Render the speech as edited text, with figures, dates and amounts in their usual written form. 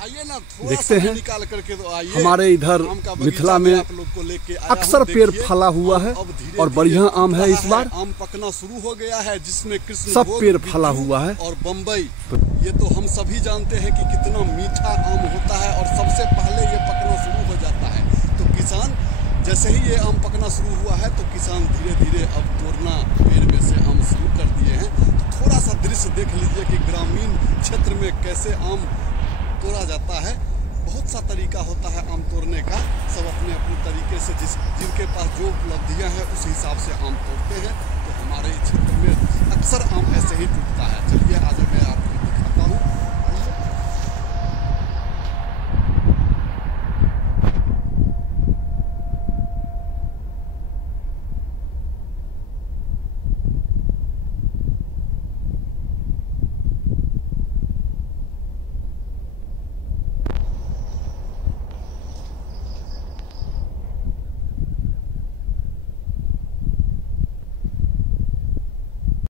आइए ना, देखते हैं निकाल करके तो आइए। हमारे इधर मिथिला में आप लोग को लेके अक्सर पेड़ फला हुआ है और बढ़िया आम है। इस बार आम पकना शुरू हो गया है, जिसमें कृष्ण सब पेड़ फला हुआ है। और बम्बई, ये तो हम सभी जानते हैं कि कितना मीठा आम होता है और सबसे पहले ये पकना शुरू हो जाता है। तो किसान, जैसे ही ये आम पकना शुरू हुआ है तो किसान धीरे धीरे अब तोड़ना पेड़ में से आम शुरू कर दिए हैं। तो थोड़ा सा दृश्य देख लीजिए कि ग्रामीण क्षेत्र में कैसे आम तोड़ा जाता है। बहुत सा तरीका होता है आम तोड़ने का, सब अपने अपने तरीके से जिनके पास जो उपलब्धियां हैं उस हिसाब से आम तोड़ते हैं। तो हमारे क्षेत्र में अक्सर आम ऐसे ही टूटता है। चलिए आज मैं आपको